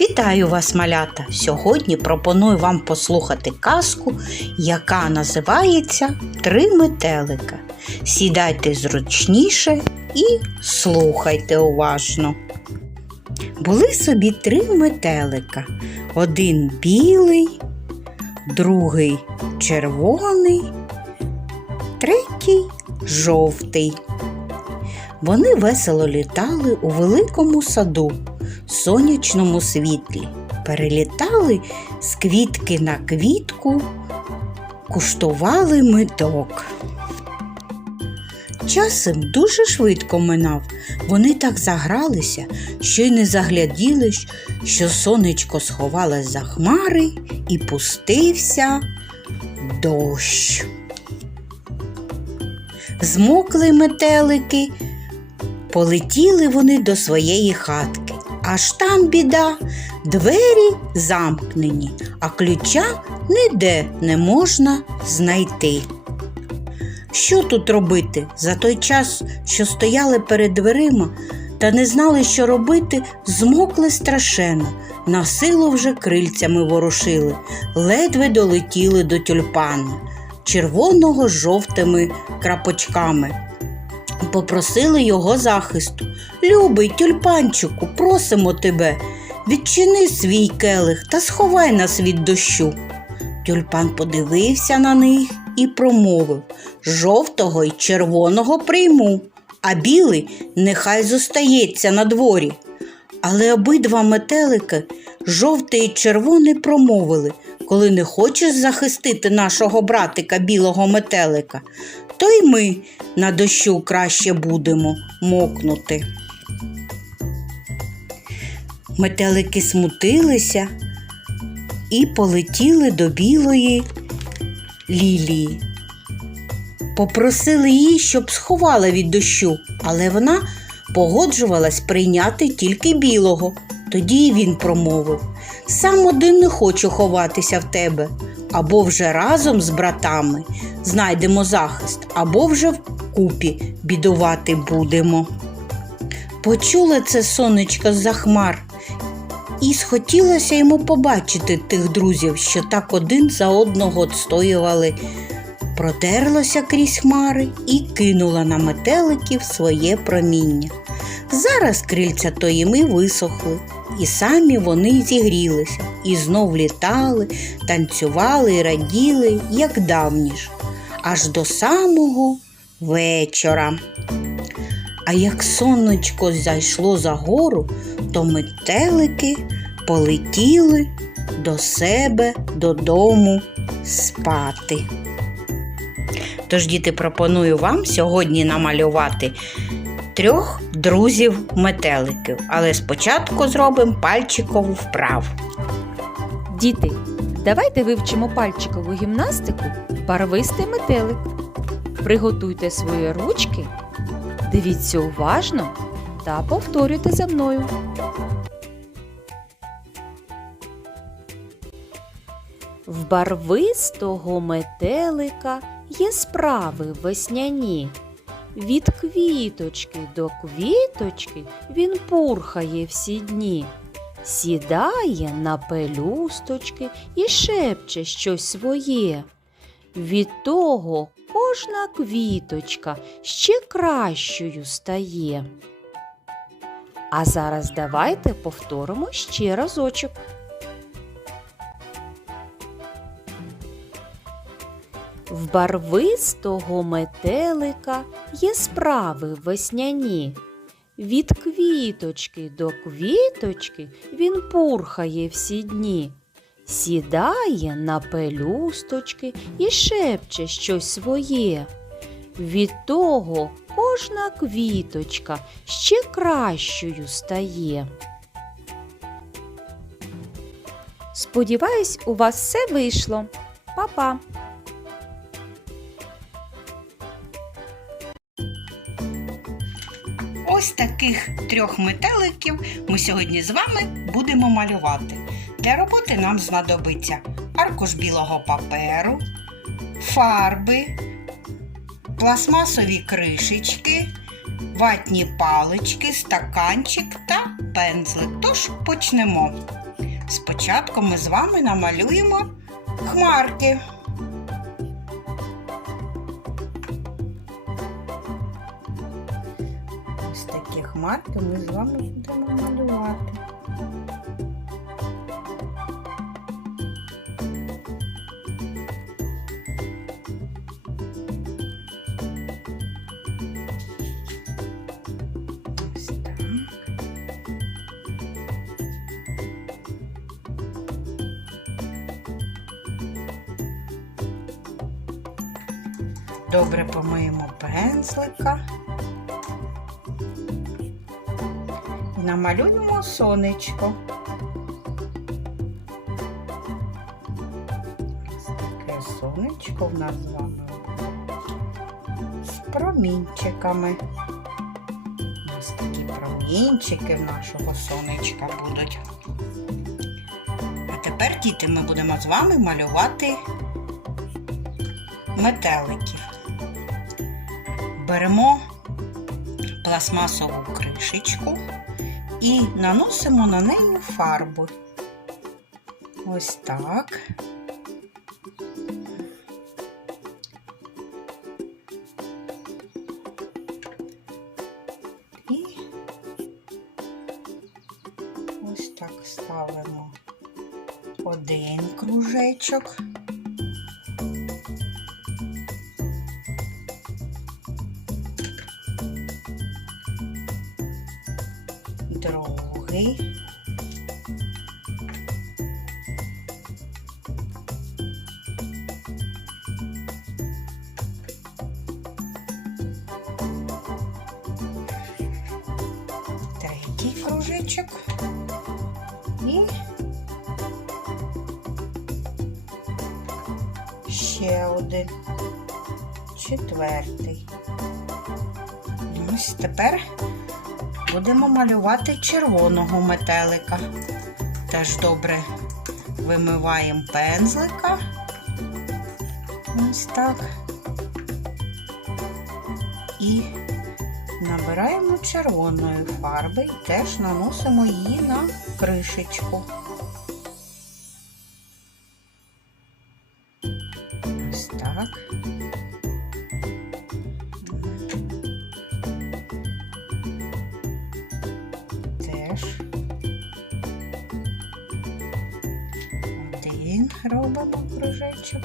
Вітаю вас, малята! Сьогодні пропоную вам послухати казку, яка називається Три метелика. Сідайте зручніше і слухайте уважно. Були собі три метелика: один білий, другий червоний, третій жовтий. Вони весело літали у великому саду, сонячному світлі, перелітали з квітки на квітку, куштували медок. Часом дуже швидко минав. Вони так загралися, що й не загляділи, що сонечко сховалось за хмари і пустився дощ. Змокли метелики, полетіли вони до своєї хатки. Аж там біда, двері замкнені, а ключа ніде не можна знайти. Що тут робити? За той час, що стояли перед дверима та не знали, що робити, змокли страшенно, на силу вже крильцями ворушили, ледве долетіли до тюльпана, червоного жовтими крапочками. Попросили його захисту. Любий тюльпанчику, просимо тебе, відчини свій келих та сховай нас від дощу. Тюльпан подивився на них і промовив жовтого й червоного прийму, а білий нехай зостається на дворі. Але обидва метелики, жовтий і червоний, промовили коли не хочеш захистити нашого братика білого метелика, то й ми на дощу краще будемо мокнути. Метелики смутилися і полетіли до білої лілії. Попросили її, щоб сховала від дощу, але вона погоджувалась прийняти тільки білого. Тоді він промовив сам один не хочу ховатися в тебе, або вже разом з братами знайдемо захист, або вже вкупі бідувати будемо. Почула це сонечко з-за хмар, і схотілося йому побачити тих друзів, що так один за одного отстоювали. Продерлося крізь хмари і кинула на метеликів своє проміння. Зараз крильця то їм і висохли, і самі вони зігрілися, і знов літали, танцювали і раділи, як давніш, аж до самого вечора. А як сонечко зайшло за гору, то метелики полетіли до себе додому спати. Тож, діти, пропоную вам сьогодні намалювати трьох друзів метеликів, але спочатку зробимо пальчикову вправу. Діти, давайте вивчимо пальчикову гімнастику барвистий метелик. Приготуйте свої ручки, дивіться уважно та повторюйте за мною. В барвистого метелика є справи весняні. Від квіточки до квіточки він пурхає всі дні, сідає на пелюсточки і шепче щось своє. Від того кожна квіточка ще кращою стає. А зараз давайте повторимо ще разочок. В барвистого метелика є справи весняні. Від квіточки до квіточки він пурхає всі дні, сідає на пелюсточки і шепче щось своє. Від того кожна квіточка ще кращою стає. Сподіваюсь, у вас все вийшло. Па-па! Ось таких трьох метеликів ми сьогодні з вами будемо малювати. Для роботи нам знадобиться аркуш білого паперу, фарби, пластмасові кришечки, ватні палички, стаканчик та пензлик. Тож почнемо. Спочатку ми з вами намалюємо хмарки. Такі хмарки ми з вами будемо малювати. Добре помиємо пензлика. Намалюємо сонечко. Ось таке сонечко в нас з вами з промінчиками. Ось такі промінчики в нашого сонечка будуть. А тепер, діти, ми будемо з вами малювати метеликів. Беремо пластмасову кришечку і наносимо на неї фарбу. Ось так. І ось так ставимо один кружечок. Другий. Третій кружечок. І ще один. Четвертий. Ось тепер будемо малювати червоного метелика. Теж добре вимиваємо пензлика. Ось так. І набираємо червоної фарби і теж наносимо її на кришечку. Ось так. Робимо кружечок.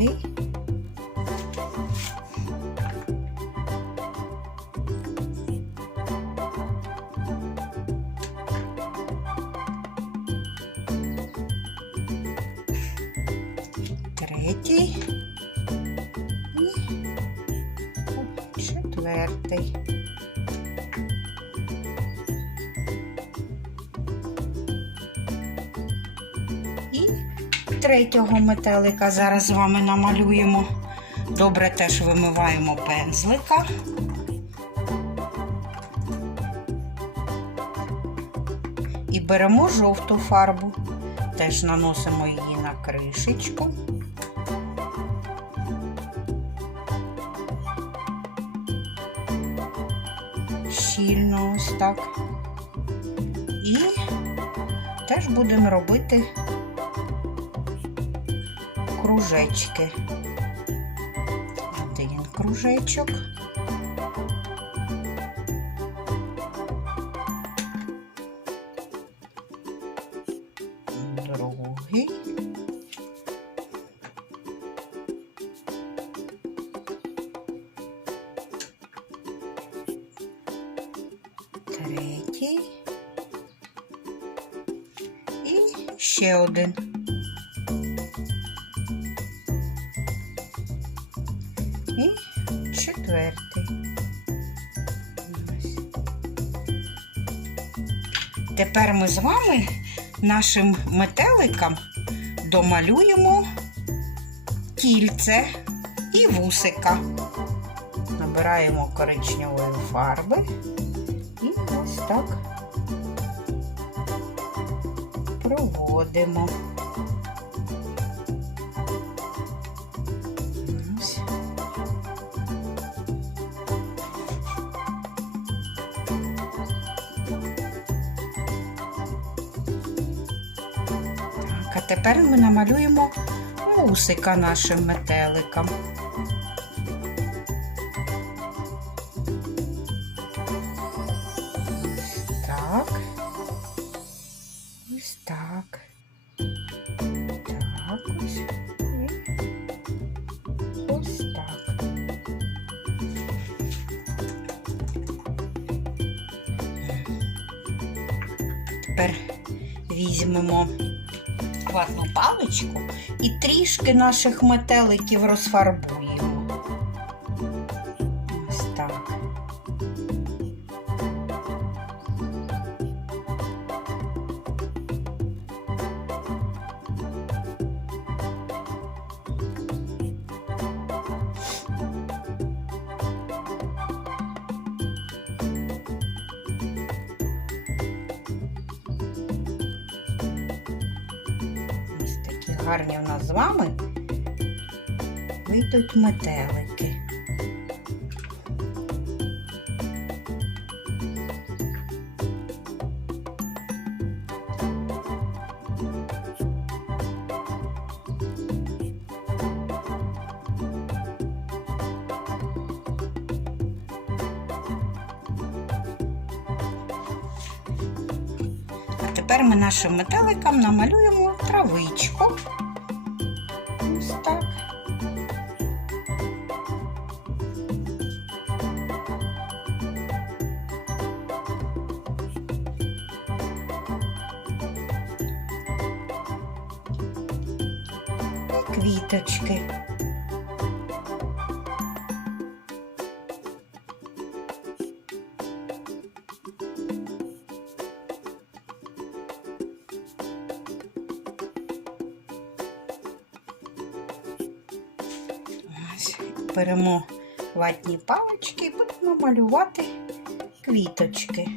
Ось четвертий. І третього метелика зараз з вами намалюємо. Добре теж вимиваємо пензлика. І беремо жовту фарбу. Теж наносимо її на кришечку. Щільно ось так. І теж будемо робити кружечки. Один кружечок. Другий. Ще один. І четвертий. Тепер ми з вами нашим метеликам домалюємо кільце і вусика. Набираємо коричневої фарби і ось так проводимо. Так, а тепер ми намалюємо вусика нашим метеликам. Тепер візьмемо ватну паличку і трішки наших метеликів розфарбуємо. Гарні у нас з вами вийдуть метелики. Тепер ми нашим метеликам намалюємо травичку. Квіточки. Беремо ватні палички і будемо малювати квіточки.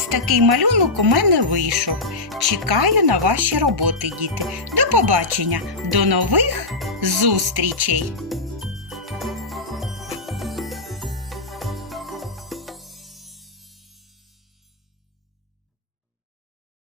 Ось такий малюнок у мене вийшов. Чекаю на ваші роботи, діти. До побачення, до нових зустрічей!